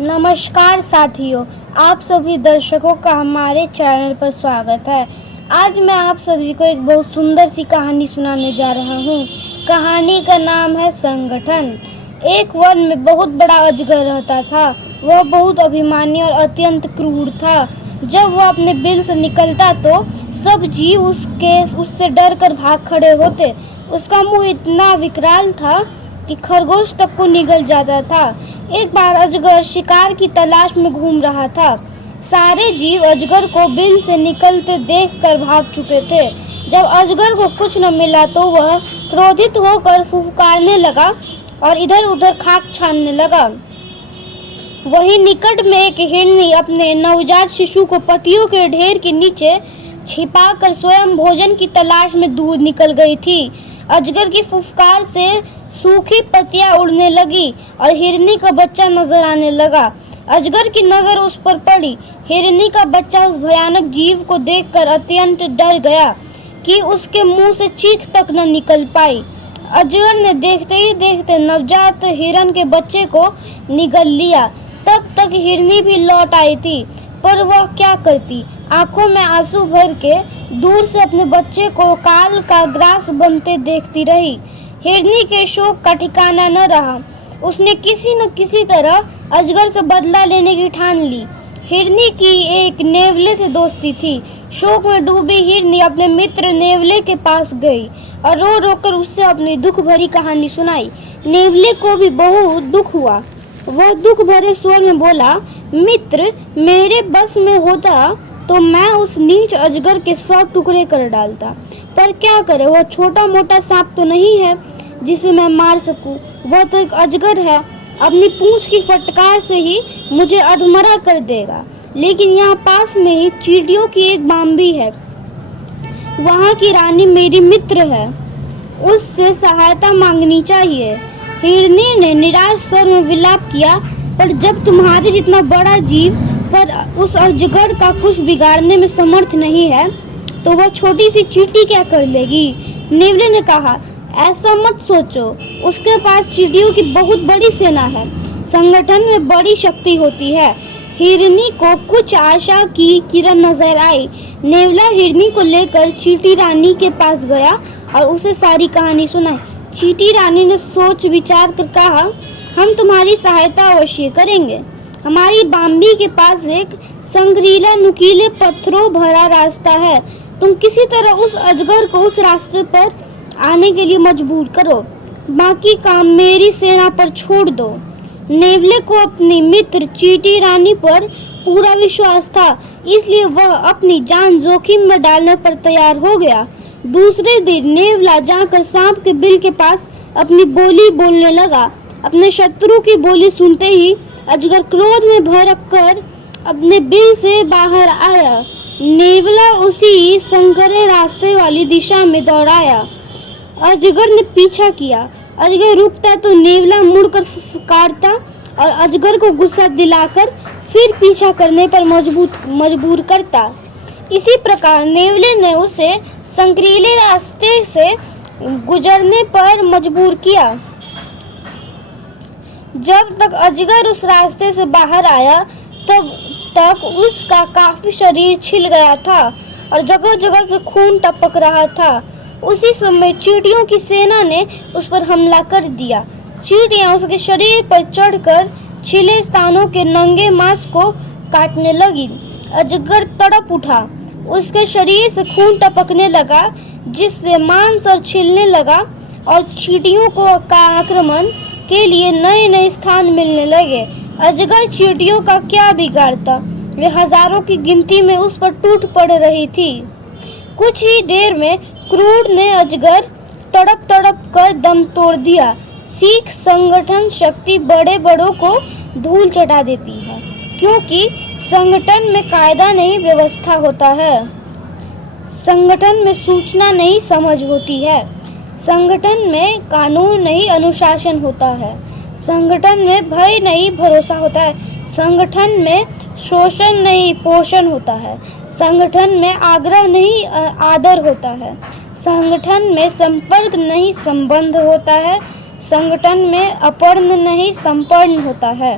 नमस्कार साथियों, आप सभी दर्शकों का हमारे चैनल पर स्वागत है। आज मैं आप सभी को एक बहुत सुंदर सी कहानी सुनाने जा रहा हूँ। कहानी का नाम है संगठन। एक वन में बहुत बड़ा अजगर रहता था। वह बहुत अभिमानी और अत्यंत क्रूर था। जब वह अपने बिल से निकलता तो सब जीव उससे डर कर भाग खड़े होते। उसका मुंह इतना विकराल था कि खरगोश तक को निगल जाता था। एक बार अजगर शिकार की तलाश में घूम रहा था। सारे जीव अजगर को बिल से निकलते देखकर भाग चुके थे। जब अजगर को कुछ न मिला तो वह क्रोधित होकर फुफकारने लगा और इधर उधर खाक छानने लगा। वहीं निकट में एक हिरनी अपने नवजात शिशु को पत्तियों के ढेर के नीचे छिपाकर स्वयं भोजन की तलाश में दूर निकल गई थी। अजगर की फुफकार से सूखी पत्तियां उड़ने लगी और हिरनी का बच्चा नजर आने लगा। अजगर की नजर उस पर पड़ी। हिरनी का बच्चा उस भयानक जीव को देखकर अत्यंत डर गया कि उसके मुंह से चीख तक न निकल पाई। अजगर ने देखते ही देखते नवजात हिरन के बच्चे को निगल लिया। तब तक हिरनी भी लौट आई थी, पर वह क्या करती। आंखों में आंसू भर के दूर से अपने बच्चे को काल का ग्रास बनते देखती रही। हिरनी के शोक का ठिकाना न रहा। उसने किसी न किसी तरह अजगर से बदला लेने की ठान ली। हिरनी की एक नेवले से दोस्ती थी। शोक में डूबी हिरनी अपने मित्र नेवले के पास गई और रो रो कर उससे अपनी दुख भरी कहानी सुनाई। नेवले को भी बहुत दुख हुआ। वह दुख भरे स्वर में बोला, मित्र, मेरे बस में होता तो मैं उस नीच अजगर के 100 टुकड़े कर डालता, पर क्या करे, वह छोटा मोटा सांप तो नहीं है जिसे मैं मार सकूं। वह तो एक अजगर है, अपनी पूंछ की फटकार से ही मुझे अधमरा कर देगा। लेकिन यहाँ पास में ही चींटियों की एक बाम्बी है, वहाँ की रानी मेरी मित्र है, उससे सहायता मांगनी चाहिए। हिरनी ने निराश स्वर में विलाप किया, पर जब तुम्हारे जितना बड़ा जीव पर उस अजगर का कुछ बिगाड़ने में समर्थ नहीं है, तो वह छोटी सी चींटी क्या कर लेगी। नेवले ने कहा, ऐसा मत सोचो, उसके पास चींटियों की बहुत बड़ी सेना है। संगठन में बड़ी शक्ति होती है। हिरनी को कुछ आशा की किरण नजर आई। नेवला हिरनी को लेकर चींटी रानी के पास गया और उसे सारी कहानी सुनाई। चींटी रानी ने सोच विचार कर कहा, हम तुम्हारी सहायता अवश्य करेंगे। हमारी बाम्बी के पास एक संगरीला नुकीले पत्थरों भरा रास्ता है। तुम किसी तरह उस अजगर को उस रास्ते पर आने के लिए मजबूर करो। बाकी काम मेरी सेना पर छोड़ दो। नेवले को अपनी मित्र चींटी रानी पर पूरा विश्वास था, इसलिए वह अपनी जान जोखिम में डालने पर तैयार हो गया। दूसरे दिन नेवला जाकर सांप के बिल के पास अपनी बोली बोलने लगा। अपने शत्रु की बोली सुनते ही अजगर क्रोध में भड़क कर अपने बिल से बाहर आया। नेवला उसी संकरे रास्ते वाली दिशा में दौड़ाया। अजगर ने पीछा किया। अजगर रुकता तो नेवला मुड़कर फुफकारता और अजगर को गुस्सा दिलाकर फिर पीछा करने पर मजबूर करता। इसी प्रकार नेवले ने उसे संकरीले रास्ते से गुजरने पर मजबूर किया। जब तक अजगर उस रास्ते से बाहर आया तब तक उसका काफी शरीर छिल गया था और जगह जगह से खून टपक रहा था। उसी समय चींटियों की सेना ने उस पर हमला कर दिया। चींटियां उसके शरीर पर चढ़कर छिले स्थानों के नंगे मांस को काटने लगी। अजगर तड़प उठा। उसके शरीर से खून टपकने लगा, जिससे मांस और छिलने लगा और चींटियों का आक्रमण के लिए नए नए स्थान मिलने लगे। अजगर चींटियों का क्या बिगाड़ता, वे हजारों की गिनती में उस पर टूट पड़ रही थी। कुछ ही देर में क्रूर ने अजगर तड़प तड़प कर दम तोड़ दिया। सीख संगठन शक्ति बड़े बड़ों को धूल चटा देती है, क्योंकि संगठन में कायदा नहीं व्यवस्था होता है। संगठन में सूचना नहीं समझ होती है। संगठन में कानून नहीं अनुशासन होता है। संगठन में भय नहीं भरोसा होता है। संगठन में शोषण नहीं पोषण होता है। संगठन में आग्रह नहीं आदर होता है। संगठन में संपर्क नहीं संबंध होता है। संगठन में अपर्ण नहीं संपन्न होता है।